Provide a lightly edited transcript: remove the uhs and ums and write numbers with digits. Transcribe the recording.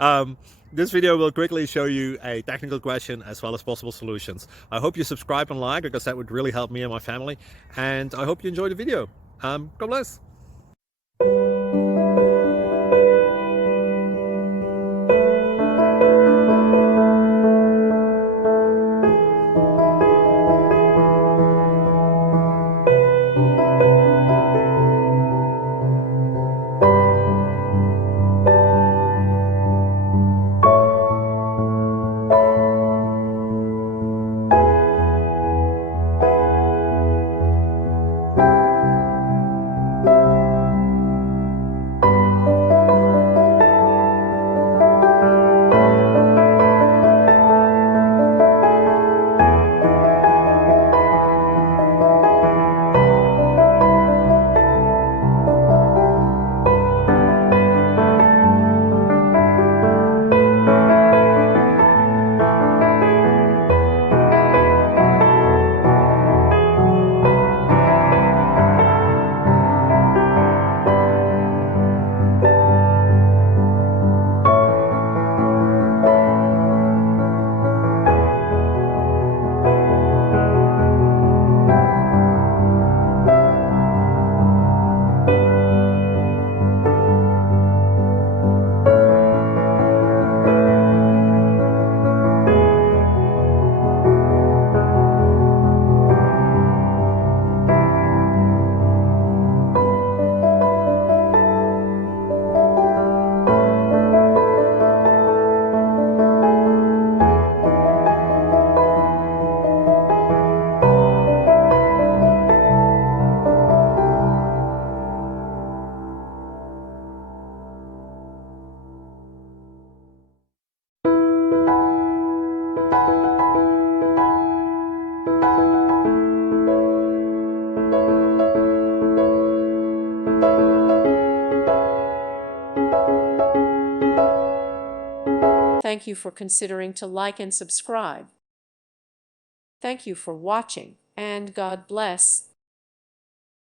um, this video will quickly show you a technical question as well as possible solutions. I hope you subscribe and like, because that would really help me and my family. And I hope you enjoy the video. God bless. Thank you for considering to like and subscribe. Thank you for watching, and God bless.